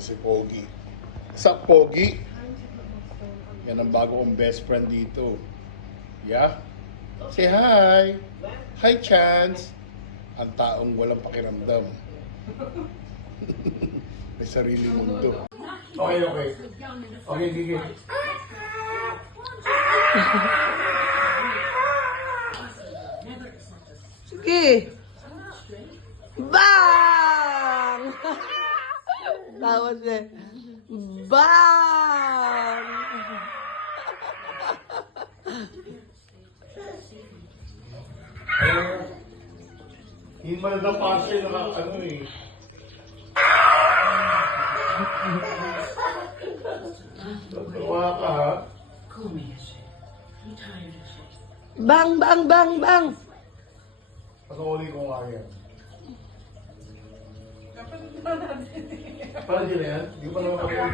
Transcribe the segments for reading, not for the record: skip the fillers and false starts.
Ito si Pogi. Sa Pogi? Yan ang bago kong best friend dito. Yeah? Say hi! Hi, Chance! Ang taong walang pakiramdam. May sariling mundo. Okay. Okay. Sige. Bang! Tawa siya. Bang! Hindi man na pa siya nakakano eh. Tatawa ka ha? Bang, bang, bang, bang! Patuloy ko nga yan. Parang dyan na yan? Hindi ko pa naman patuloy.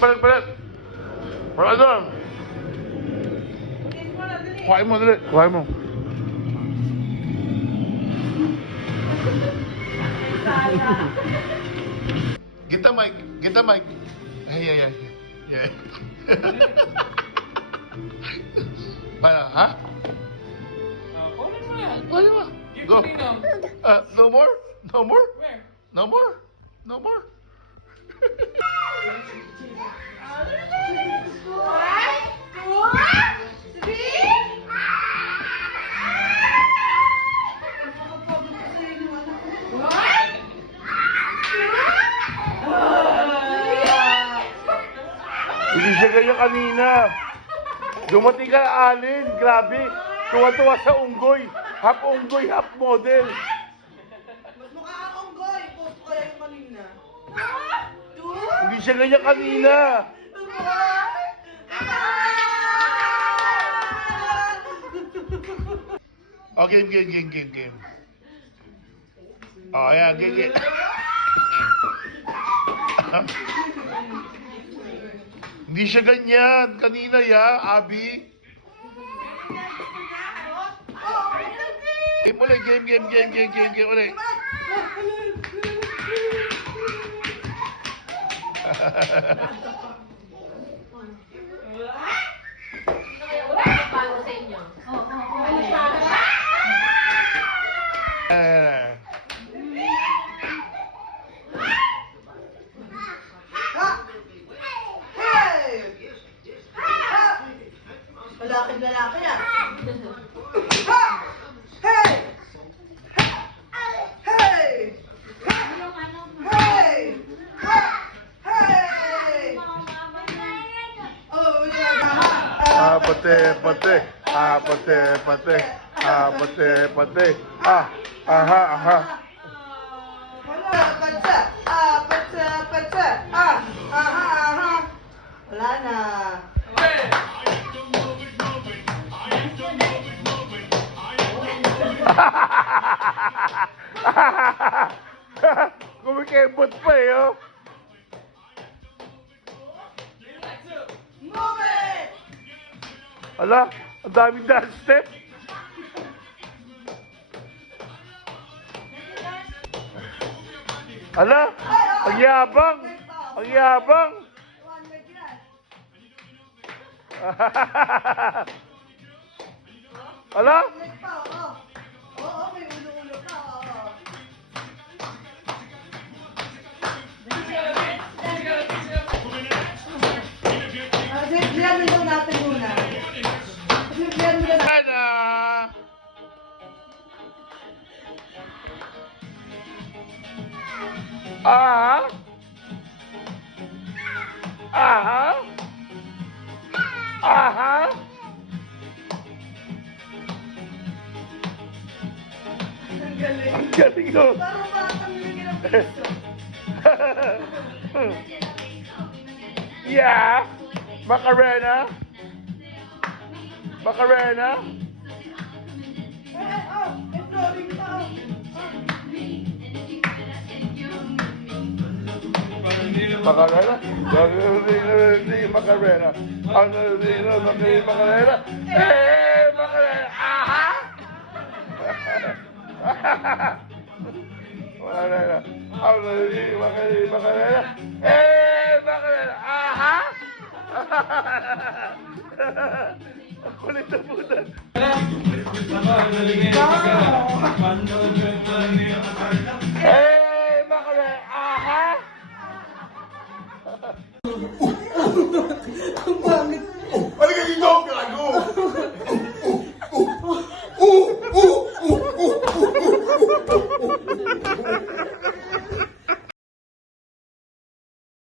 Balik. Wala doon. Kuhain mo, dali. Kuhain mo. Get the mic. Ay. Yeah. Para, ha? Kuhain mo. Go. No more? Where? No more? Hindi siya ganyan kanina. Dumating ka alin. Grabe. Tuwa-tuwa sa unggoy. Half unggoy, half model. Mas mukha akong goy. Post ko lang yung kanina. Hindi siya ganyan kanina. Oh, game. Oh, ayan, game. Hindi siya ganyan. Kanina, Abi. Game ulit, game ulit. Lalaki ah. Ha! Hey! Hey! Hey! Hey! Oh, Pate. Aha. Patsa. Wala na. Kumikembot pa eh, oh. Move it! Ala, ang daming dance step. Ala, ang yabang. Ala, Oo, may ulo-ulo pa. Diyan mo daw natin muna. Diyan mo daw. Ana. Aha. Ang galing. Ang galing yun. Parang makakamiligin ang piso. Yeah. Macarena. Exploring pa. Macarena, Macarena, Macarena, Macarena, aha! Macarena, Macarena, Macarena, aha! Ang kulit na puta. Macarena, aha!